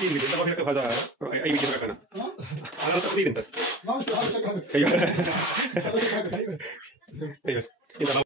تأكيد انت ما فيك هذا اي فيديو معك انا على تقدير انت ما مش عارف شكلك. ايوه ايوه. ايوه انت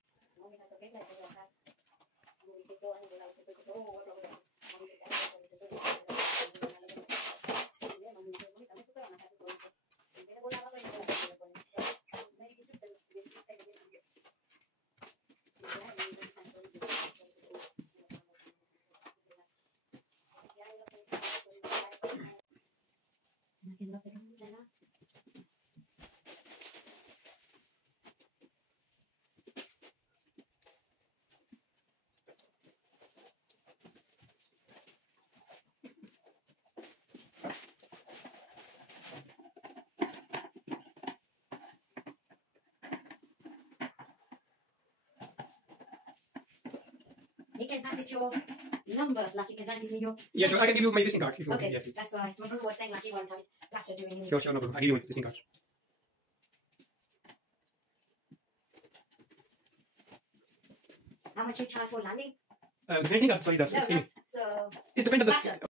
He can pass it your number, like you can write it in your. Yeah, sure. I can give you my visiting card. Okay, Yeah, please. that's why my brother was saying like he won't have it plastered doing anything. Sure, sure, no problem. I give you my visiting card. How much you charge for landing? Renting card, sorry, that's No, excuse no. me. So It's depend on the plaster.